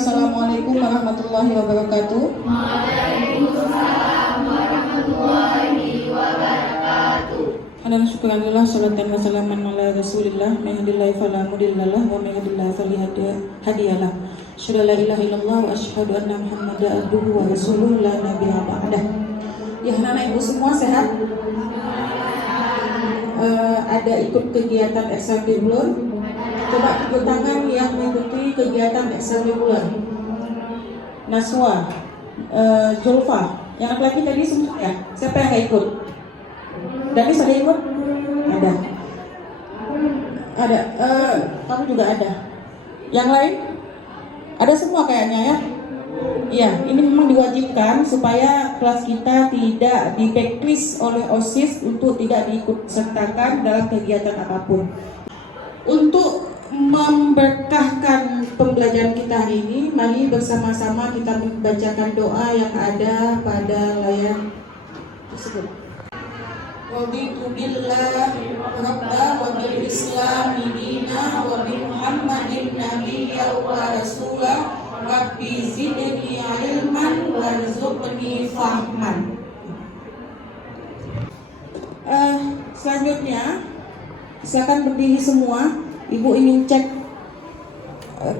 Assalamualaikum warahmatullahi wabarakatuh. Waalaikumsalam warahmatullahi wabarakatuh. Alhamdulillah, syukurillah, salatan wa salaman ala rasulillah, mayhadillahi fala mudhillalah wa mayhadillahi fala hadiyalah. Asyhadu an la ilaha illallah wa asyhadu anna muhammadan abduhu wa rasuluhu la nabiyya ba'dah. Ya, anak ibu semua sehat? Ada ikut kegiatan ekstrakurikuler? Coba tepuk tangan yang mengikuti kegiatan ekstrakurikuler. Naswa, Zulfa, yang laki-laki tadi semua ya? Siapa yang nggak ikut? Danis ada ikut? Ada. Ada. Kamu juga ada. Yang lain? Ada semua kayaknya ya? Iya, ini memang diwajibkan supaya kelas kita tidak di blacklist oleh OSIS untuk tidak diikut sertakan dalam kegiatan apapun. Untuk memberkahkan pembelajaran kita hari ini, mari bersama-sama kita membacakan doa yang ada pada layar tersebut. Raditu billah rabba wa bil islami dina wa bi muhammadin nabiyya wa rasulah rabbi zidni ilman warzuqni fahman. Selanjutnya silakan berdiri semua. Ibu ingin cek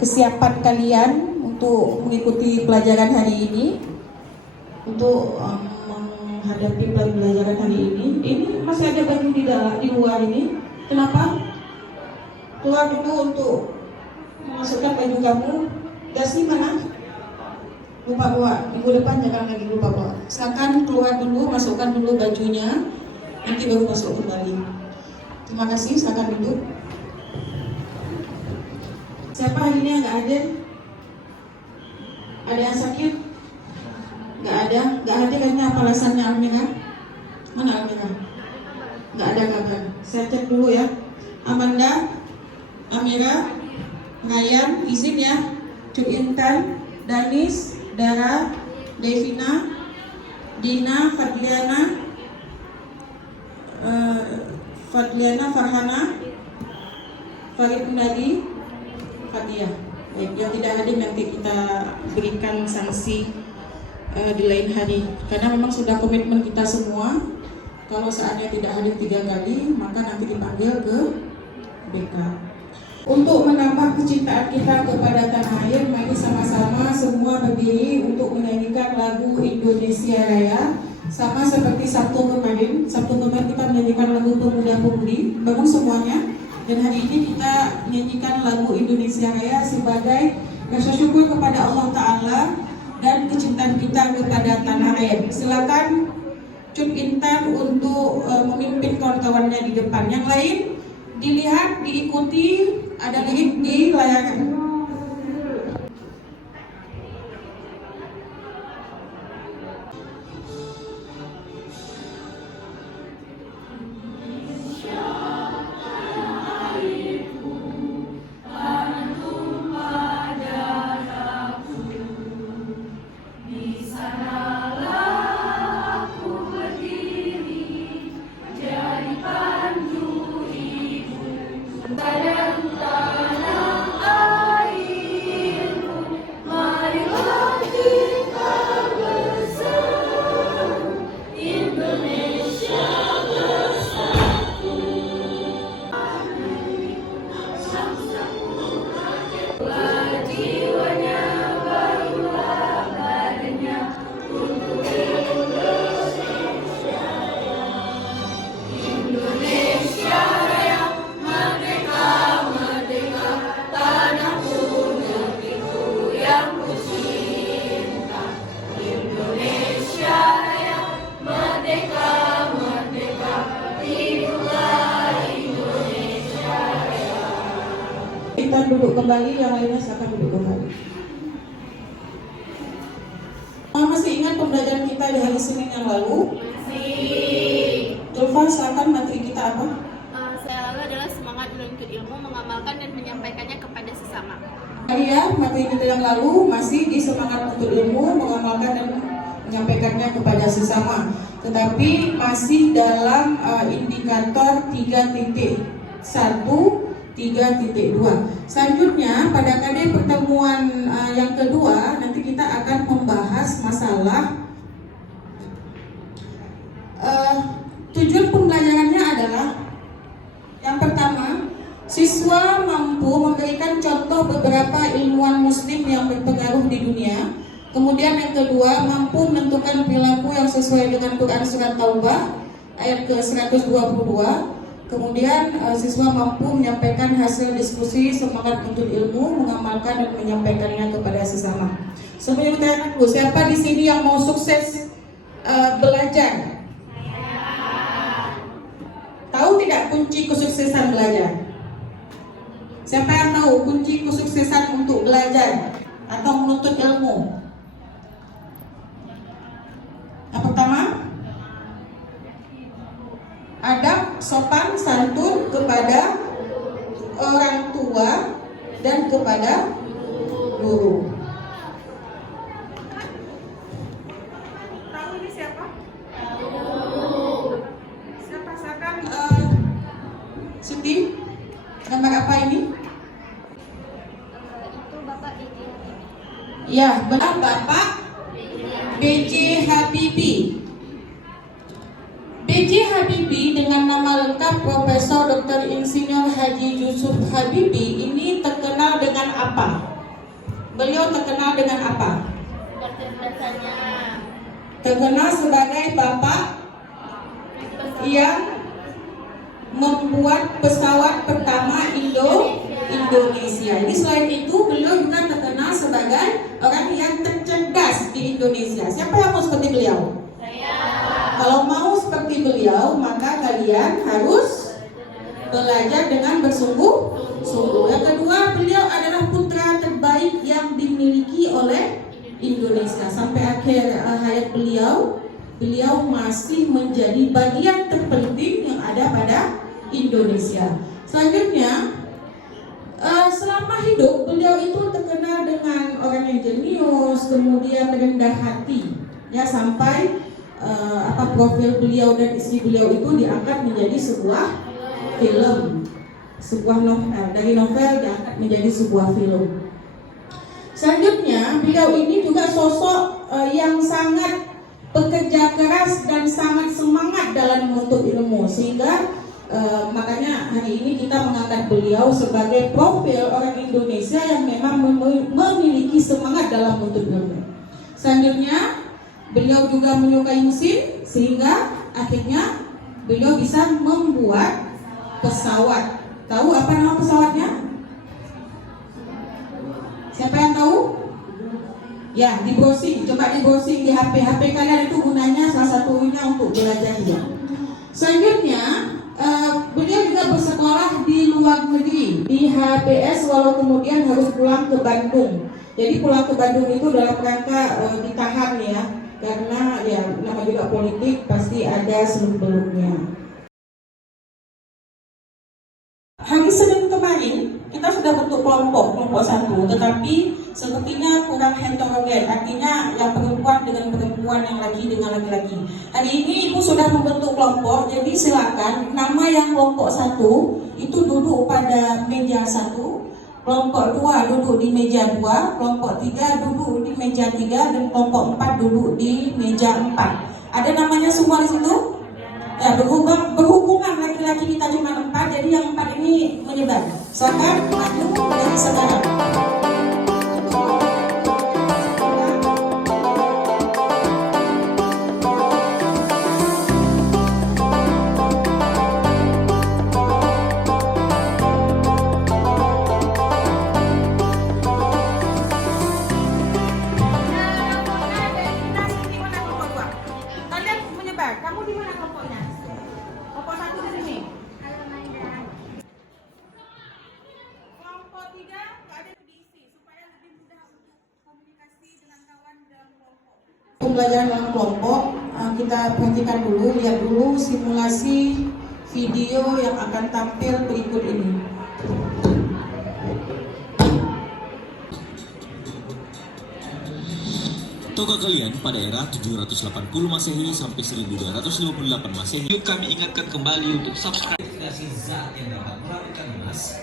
kesiapan kalian untuk mengikuti pelajaran hari ini, untuk menghadapi pelajaran hari ini. Ini masih ada baju di luar ini. Kenapa? Keluar dulu untuk memasukkan baju kamu. Gasnya mana? Lupa bawa. Minggu depan jangan lagi lupa bawa. Silakan keluar dulu, masukkan dulu bajunya. Nanti baru masuk kembali. Terima kasih. Silakan duduk. Siapa hari ini yang nggak hadir? Ada yang sakit? Nggak ada. Nggak hadir karena apa alasannya, Almira? Mana Almira? Nggak ada kabar. Saya cek dulu ya. Amanda, Amira, Ryan, izin ya. Cuk Intan, Danis, Dara, Devina, Dina, Fadliana, Farhana, Farid Nadi, Fatia. Baik, yang tidak hadir nanti kita berikan sanksi di lain hari. Karena memang sudah komitmen kita semua. Kalau saatnya tidak hadir 3 kali, maka nanti dipanggil ke BK. Untuk menambah kecintaan kita kepada tanah air, mari sama-sama semua berdiri untuk menyanyikan lagu Indonesia Raya. Sama seperti Sabtu kemarin kita menyanyikan lagu Pemuda-Pemudi. Bagus semuanya. Dan hari ini kita menyanyikan lagu Indonesia Raya sebagai rasa syukur kepada Allah Ta'ala dan kecintaan kita kepada tanah air. Silakan Cut Intan untuk memimpin kawan-kawannya di depan. Yang lain dilihat, diikuti, ada lirik di layar. Kita duduk kembali, yang lainnya silakan duduk kembali. Masih ingat pembelajaran kita di hari Senin yang lalu? Masih. Zulfa, silakan materi kita apa? Saya lalu adalah semangat menuntut ilmu, mengamalkan dan menyampaikannya kepada sesama. Iya, materi kita yang lalu masih di semangat menuntut ilmu, mengamalkan dan menyampaikannya kepada sesama. Tetapi masih dalam indikator 3.1 3.2. Selanjutnya pada KD pertemuan yang kedua nanti kita akan membahas masalah tujuan pembelajarannya adalah yang pertama, siswa mampu memberikan contoh beberapa ilmuwan muslim yang berpengaruh di dunia. Kemudian yang kedua, mampu menentukan perilaku yang sesuai dengan Quran Surat Taubah ayat ke-122. Kemudian siswa mampu menyampaikan hasil diskusi, semangat untuk ilmu, mengamalkan dan menyampaikannya kepada sesama. Sebelum kita dulu, siapa di sini yang mau sukses belajar? Tahu tidak kunci kesuksesan belajar? Siapa yang tahu kunci kesuksesan untuk belajar atau menuntut ilmu? Yang pertama, adab sopan santun kepada orang tua dan kepada guru. Tahu ini siapa? Siapa silakan? Siti, gambar apa ini? Itu Bapak BJ. Ya, benar Bapak BJ Habibie. BJ Habibie dengan nama lengkap Profesor Dr. Insinyur Haji Yusuf Habibie ini terkenal dengan apa? Beliau terkenal dengan apa? Kecerdasannya. Terkenal sebagai bapak yang membuat pesawat pertama Indonesia. Ini selain itu beliau juga terkenal sebagai orang yang tercerdas di Indonesia. Siapa yang mau seperti beliau? Saya. Kalau mau seperti beliau, maka kalian harus belajar dengan bersungguh-sungguh. Yang kedua, beliau adalah putra terbaik yang dimiliki oleh Indonesia. Sampai akhir hayat beliau masih menjadi bagian terpenting yang ada pada Indonesia. Selanjutnya, selama hidup beliau itu terkenal dengan orang yang jenius, kemudian rendah hati, ya sampai profil beliau dan istri beliau itu diangkat menjadi sebuah film, sebuah novel, dari novel diangkat menjadi sebuah film. Selanjutnya, beliau ini juga sosok yang sangat pekerja keras dan sangat semangat dalam menuntut ilmu, sehingga makanya hari ini kita mengangkat beliau sebagai profil orang Indonesia yang memang memiliki semangat dalam menuntut ilmu. Selanjutnya, beliau juga menyukai mesin sehingga akhirnya beliau bisa membuat pesawat. Tahu apa nama pesawatnya? Siapa yang tahu? Ya, di browsing, coba di browsing di HP kalian, itu gunanya salah satunya untuk belajar dia. Selanjutnya, beliau juga bersekolah di luar negeri, di HBS, walau kemudian harus pulang ke Bandung. Jadi pulang ke Bandung itu dalam rangka ditahan ya, karena ya nama juga politik pasti ada seluk-beluknya. Hari Senin kemarin kita sudah bentuk kelompok 1, tetapi sepertinya kurang heterogen, artinya yang perempuan dengan perempuan, yang laki dengan laki-laki. Hari ini Ibu sudah membentuk kelompok, jadi silakan nama yang kelompok 1 itu duduk pada meja 1, kelompok 2 duduk di meja 2, kelompok 3 duduk di meja 3, dan kelompok 4 duduk di meja 4. Ada namanya semua di situ? Ya, berhubungan laki-laki kita cuma 4, jadi yang 4 ini menyebar. Silakan maju dari sekarang. Kamu di mana kelompoknya? Kelompok 1 di sini. Kelompok 3 ada diisi supaya lebih mudah untuk komunikasi dengan kawan dalam kelompok. Pembelajaran dalam kelompok, kita perhatikan dulu, lihat dulu simulasi video yang akan tampil berikut ini. Tahukah kalian pada era 780 Masehi sampai 1258 Masehi, kami ingatkan kembali untuk subscribe destinasi zat yang dapat merapikan emas,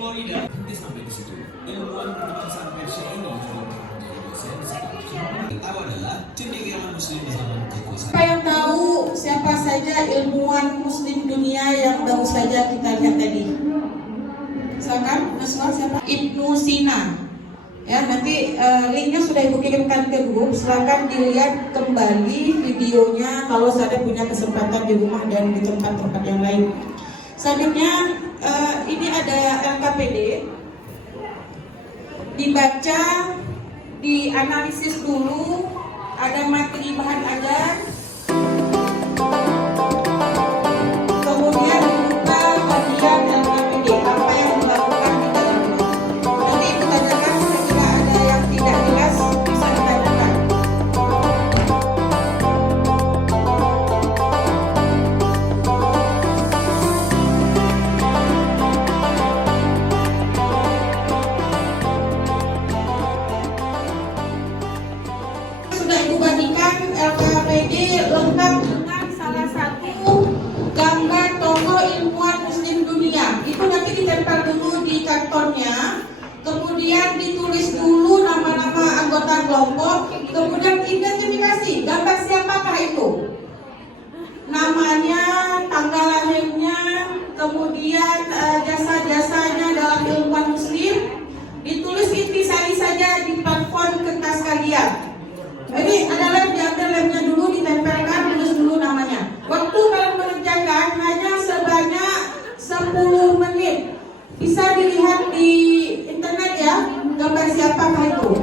Florida. Nanti sampai di situ. Ilmuwan berbangsa Persia ini juga pernah menjadi dosen sekaligus. Tahu adalah cendekiawan Muslim di zaman kekuasaan. Siapa yang tahu siapa saja ilmuwan Muslim dunia yang baru saja kita lihat tadi? Silakan, Naswa siapa? Ibnu Sina. Ya, nanti linknya sudah ibu kirimkan ke grup. Silakan dilihat kembali videonya kalau saya punya kesempatan di rumah dan di tempat-tempat yang lain. Selanjutnya ini ada LKPD, dibaca, dianalisis dulu, ada materi bahan ajar, kemudian dibuka bagian LKPD apa yang dilakukan di dalamnya. Nanti ibu tanyakan jika ada yang tidak jelas bisa ditanyakan. Sudah ibu bagikan LKPD lengkap dengan salah satu gambar tokoh ilmuwan Muslim dunia. Itu nanti ditempel dulu di kartonnya, kemudian ditulis dulu nama-nama anggota kelompok, kemudian identifikasi gambar siapakah itu, namanya, tanggal lahirnya, kemudian jasa-jasanya dalam ilmuwan Muslim. Ditulis intisari saja di platform kertas kalian. Ini adalah diambil lemnya dulu, ditempelkan, tulis dulu namanya. Waktu kalian mengerjakan hanya sebanyak 10 menit. Bisa dilihat di internet ya, gambar siapakah itu.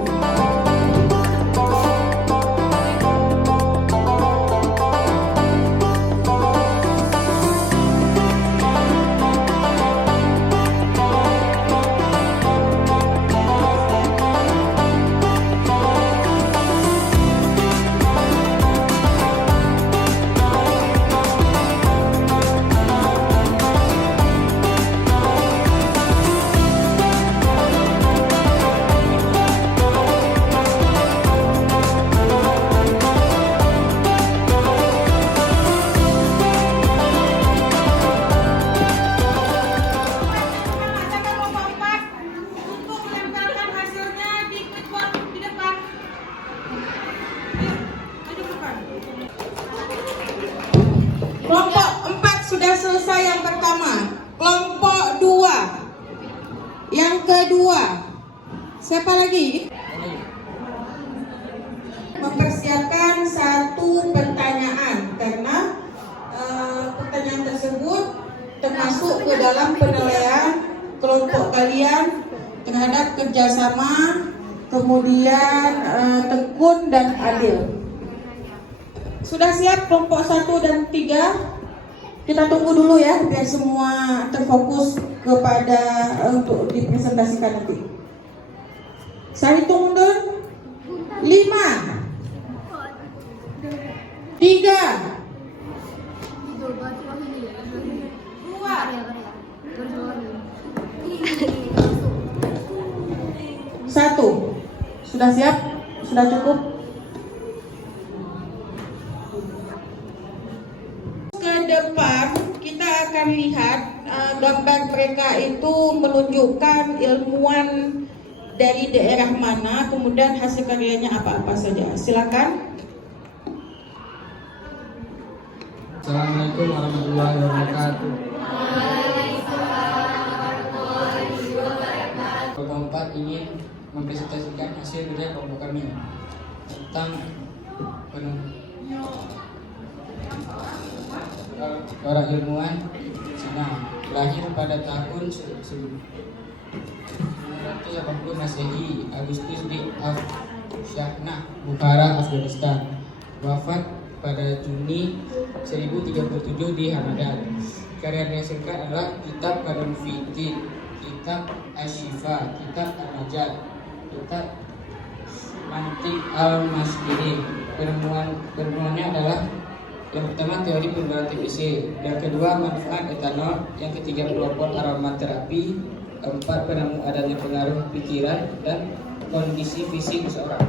Kelompok 4 sudah selesai yang pertama. Kelompok 2 yang kedua. Siapa lagi? Mempersiapkan satu pertanyaan karena pertanyaan tersebut termasuk ke dalam penilaian kelompok kalian terhadap kerjasama, kemudian tekun dan adil. Sudah siap kelompok 1 dan 3? Kita tunggu dulu ya biar semua terfokus kepada untuk dipresentasikan nanti. Saya hitung mundur. 5 3 2 1. Sudah siap? Sudah cukup? Ke depan kita akan lihat gambar mereka itu menunjukkan ilmuwan dari daerah mana, kemudian hasil karyanya apa-apa saja. Silakan. Assalamualaikum warahmatullahi wabarakatuh. Kelompok 4 ingin mempresentasikan hasil kerja kelompok kami tentang para ilmuwan Cina lahir pada tahun 1980 Masehi, Agustus di Afshanah, Bukhara, Afghanistan. Wafat pada Juni 1037 di Hamadan. Karya yang dihasilkan adalah Kitab Qarul Fitin, Kitab Asy-Syifa, Kitab An-Najat, Kitab Mantiq Al-Masdirin. Penemuannya adalah yang pertama teori pembuatan TBC, yang kedua manfaat etanol, yang ketiga pelopor aromaterapi, keempat penemu adanya pengaruh pikiran dan kondisi fisik seseorang.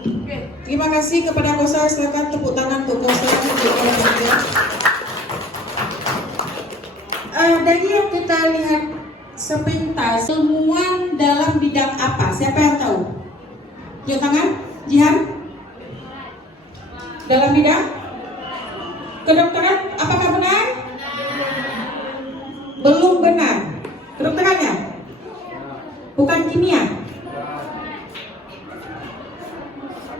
Oke, terima kasih kepada Kosa. Silakan tepuk tangan untuk Kosa. Dari yang kita lihat sepintas ilmuwan dalam bidang apa? Siapa yang tahu? Tunjuk tangan. Jihan? Dalam bidang kedokteran, apakah benar? Belum benar. Kedokterannya? Bukan kimia.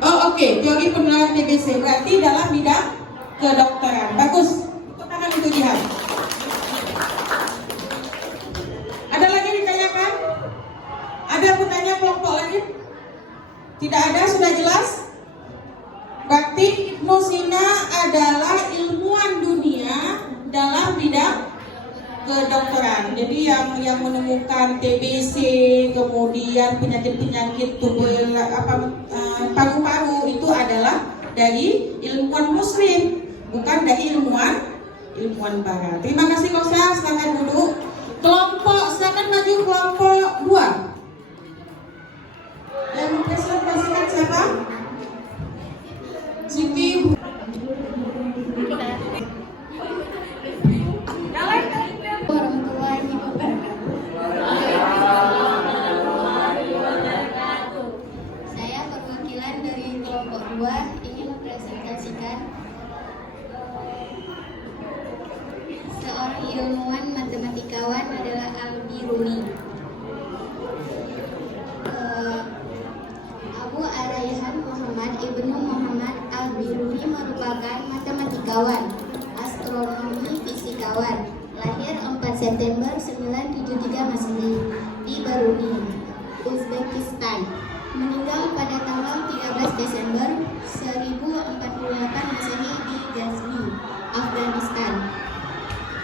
Oh oke, teori penularan TBC berarti dalam bidang kedokteran. Bagus. Tepuk tangan untuk Jihan. Ada lagi ditanyakan? Ada bertanya kelompok lagi? Tidak ada, sudah jelas? Berarti Ibnu Sina adalah ilmuwan dunia dalam bidang kedokteran. Jadi yang menemukan TBC, kemudian penyakit-penyakit tubuh paru-paru itu adalah dari ilmuwan muslim, bukan dari ilmuwan barat. Terima kasih Kosa, silakan duduk. Kelompok, silakan maju kelompok 2. Yang mempresentasikan siapa? Siti. Warahmatullahi wabarakatuh. Saya perwakilan dari kelompok 2 ingin mempresentasikan seorang ilmuwan matematikawan adalah Al-Biruni. Abu Arayhan Muhammad Ibnu Muhammad Al-Biruni merupakan matematikawan, astronomi, fisikawan. Lahir 4 September 973 Masehi di Baruni, Uzbekistan. Meninggal pada tanggal 13 Desember 1048 Masehi di Ghazni, Afghanistan.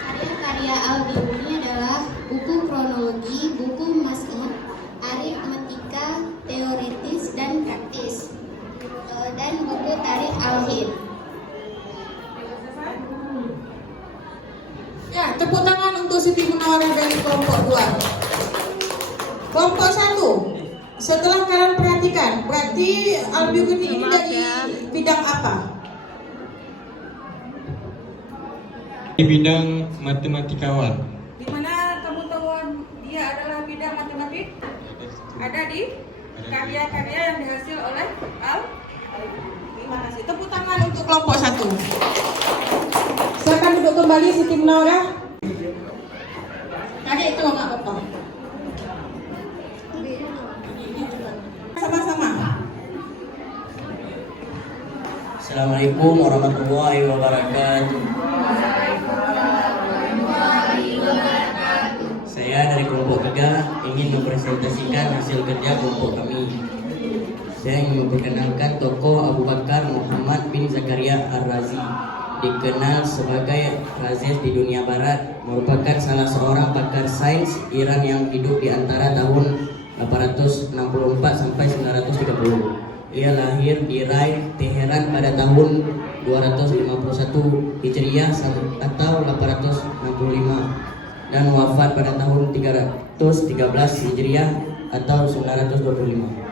Karya-karya Al-Biruni adalah buku kronologi, buku Mas'ud, aritmetika teoritis dan praktis, dan buku Tarikh Al-Hind. Ya, tepuk tangan untuk Siti Munawwarah dari kelompok 2. Kelompok 1. Setelah kalian perhatikan, berarti Al-Biruni ini dari bidang apa? Di bidang matematikawan. Di mana kamu tahu dia adalah bidang matematik? Ada di karya-karya yang dihasil oleh Terima kasih. Tepuk tangan untuk kelompok 1. Silakan duduk kembali Siti Munawwarah. Tadi itu nggak apa-apa. Sama-sama. Assalamualaikum warahmatullahi wabarakatuh. Saya dari kelompok 3 ingin mempresentasikan hasil kerja kelompok kami. Saya ingin memperkenalkan tokoh Abu Bakar Muhammad bin Zakaria Ar-Razi, dikenal sebagai Razes di dunia barat, merupakan salah seorang pakar sains Iran yang hidup di antara tahun 864 sampai 930. Ia lahir di Rai, Teheran pada tahun 251 Hijriah atau 865 dan wafat pada tahun 313 Hijriah atau 925.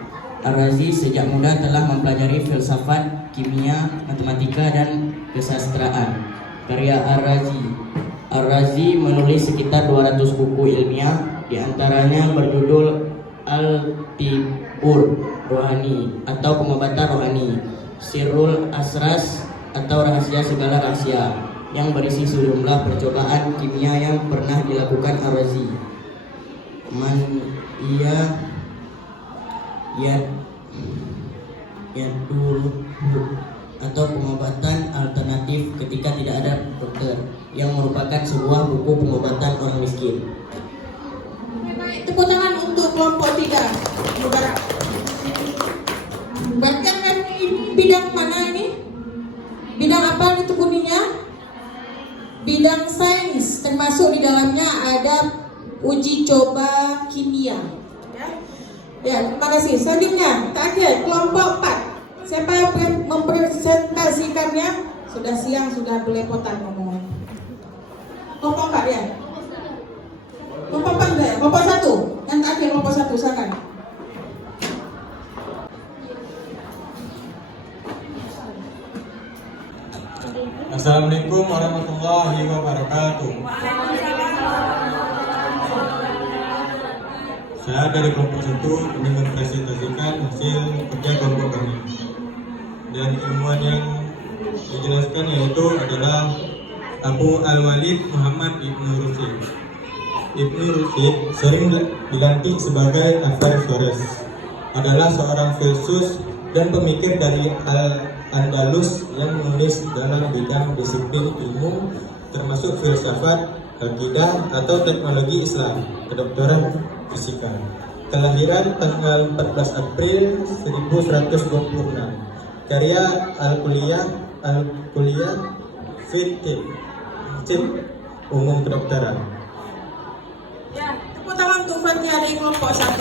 Ar-Razi sejak muda telah mempelajari filsafat, kimia, matematika, dan kesastraan. Karya Ar-Razi menulis sekitar 200 buku ilmiah, diantaranya berjudul Al-Tibur Rohani atau Pengobatan Rohani, Sirrul Asras atau Rahasia Segala Rahasia, yang berisi sejumlah percobaan kimia yang pernah dilakukan Ar-Razi. Dulu atau pengobatan alternatif ketika tidak ada dokter, yang merupakan sebuah buku pengobatan orang miskin. Tepuk tangan untuk kelompok 3. Berarti ini bidang mana ini? Bidang apa ditekuninya? Bidang sains, termasuk di dalamnya ada uji coba kimia. Ya, terima kasih. Selanjutnya, terakhir kelompok 4. Siapa yang mempresentasikannya? Sudah siang, sudah belepotan ngomong. Kelompok 4 ya? Kelompok 4 enggak ya? Kelompok 1. Yang terakhir kelompok 1, silakan. Assalamualaikum warahmatullahi wabarakatuh. Saya dari kelompok 1 ingin mempresentasikan hasil kerja kelompok kami. Dan ilmuwan yang dijelaskan yaitu adalah Abu Al-Walid Muhammad Ibnu Rusyid. Ibnu Rusyid sering dilantik sebagai Averroes, adalah seorang filsuf dan pemikir dari Al-Andalus yang menulis dalam bidang disiplin ilmu termasuk filsafat, akidah atau teknologi Islam, kedokteran fisika. Kelahiran tanggal 14 April 1126. Karya Al-Kulliyah Fiqh Umum Kedokteran. Ya, tepuk tangan untuk Fatia dari kelompok 1.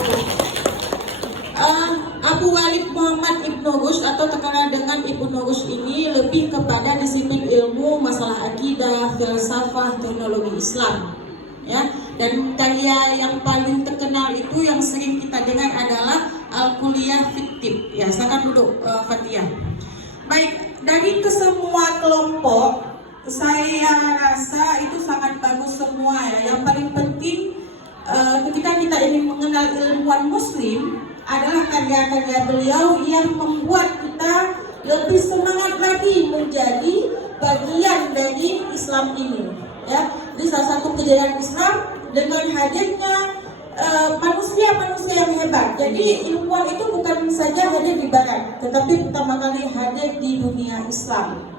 Abu Walid Muhammad Ibnu Rusyid atau terkenal dengan Ibnu Rusyid ini lebih kepada disiplin ilmu, masalah akidah, filsafat, teknologi Islam. Ya, dan karya yang paling terkenal itu yang sering kita dengar adalah Al-Kulliyah Fiqh. Ya, silakan duduk Fatia. Baik, dari kesemua kelompok saya rasa itu sangat bagus semua ya. Yang paling penting ketika kita ingin mengenal ilmuwan muslim adalah karya-karya beliau yang membuat kita lebih semangat lagi menjadi bagian dari Islam ini ya. Jadi salah satu kejayaan Islam dengan hadirnya manusia-manusia yang hebat. Jadi ilmuwan itu bukan saja hadir di barat, tetapi pertama kali hadir di dunia Islam.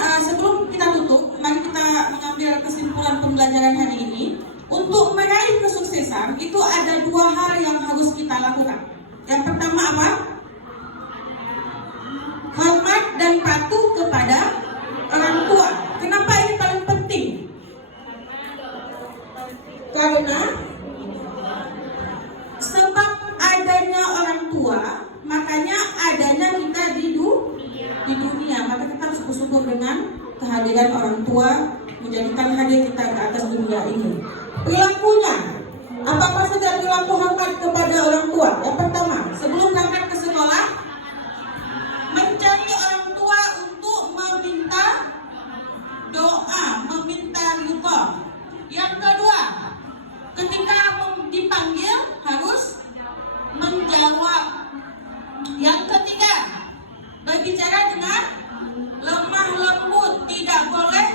Sebelum kita tutup, mari kita mengambil kesimpulan pembelajaran hari ini. Untuk meraih kesuksesan itu ada 2 hal yang harus kita lakukan. Yang pertama apa? Hormat dan patuh kepada orang tua. Kenapa ini paling penting? Karena sebab adanya orang tua, makanya adanya kita di dunia. Maka kita harus bersyukur dengan kehadiran orang tua, menjadikan hadir kita ke atas dunia ini. Perilakunya, apakah saja perilaku hormat kepada orang tua? Yang pertama, sebelum berangkat ke sekolah, mencari orang tua untuk meminta doa, meminta ridha. Yang kedua, ketika dipanggil harus menjawab. Yang ketiga, berbicara dengan lemah lembut, tidak boleh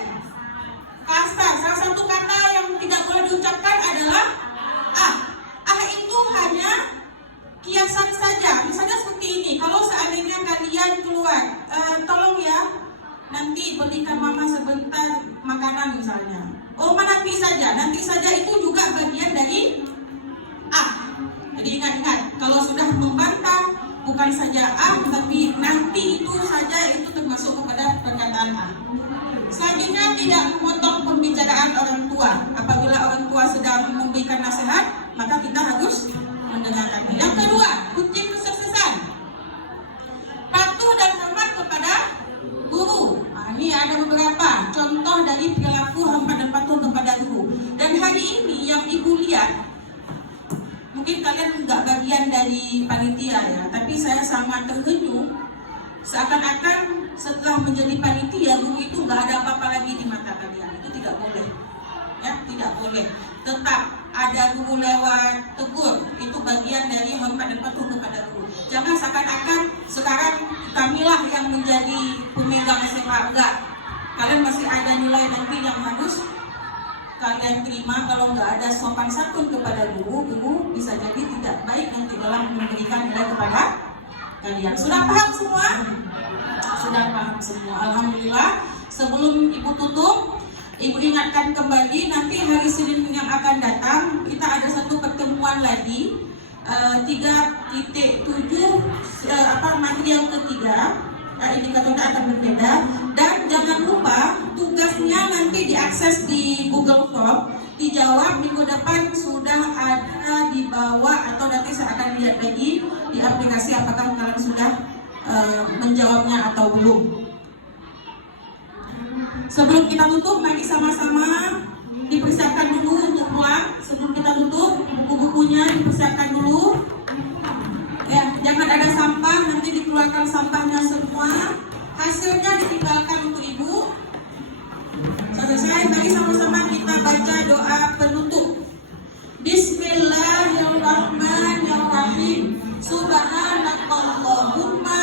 kasar. Salah satu kata yang tidak boleh diucapkan adalah itu hanya kiasan saja. Misalnya seperti ini, kalau seandainya kalian keluar, tolong ya nanti belikan mama sebentar makanan misalnya. Oh, nanti saja itu juga bagian dari Jadi ingat-ingat, kalau sudah membantah bukan saja tapi nanti itu saja, itu termasuk kepada pernyataan Selanjutnya, tidak memotong pembicaraan orang tua. Apabila orang tua sedang memberikan nasihat, maka kita harus mendengarkan. Yang kedua, kunci kesuksesan, patuh dan hormat kepada guru. Ini ada beberapa contoh dari perilaku hormat dan patuh kepada guru. Dan hari ini yang ibu lihat, mungkin kalian nggak bagian dari panitia ya, tapi saya sangat terhenyuh seakan-akan setelah menjadi panitia guru itu nggak ada apa-apa lagi di mata kalian. Itu tidak boleh ya, tidak boleh. Tetap ada guru lewat tegur, itu bagian dari hormat dan patuh kepada guru. Jangan seakan-akan sekarang kamilah yang menjadi pemegang SMA. Enggak, kalian masih ada nilai nanti yang harus kalian terima. Kalau nggak ada sopan santun kepada guru bisa jadi tidak baik nanti dalam memberikan nilai kepada kalian. Sudah paham semua? Sudah paham semua. Alhamdulillah. Sebelum ibu tutup, ibu ingatkan kembali nanti hari Senin yang akan datang kita ada satu pertemuan lagi 3.7 materi yang ketiga. Indikatornya akan berbeda. Dan jangan lupa tugasnya nanti diakses di Google Form, dijawab. Minggu depan sudah ada di bawah, atau nanti saya akan lihat lagi di aplikasi apakah kalian sudah menjawabnya atau belum. Sebelum kita tutup, mari sama-sama dipersiapkan dulu untuk pulang. Sebelum kita tutup, buku-bukunya dipersiapkan dulu. Ya, jangan ada sampah, nanti dikeluarkan sampahnya semua. Hasilnya ditinggalkan untuk ibu. Selesai, mari sama-sama kita baca doa Bismillahirrahmanirrahim. Subhanakallahumma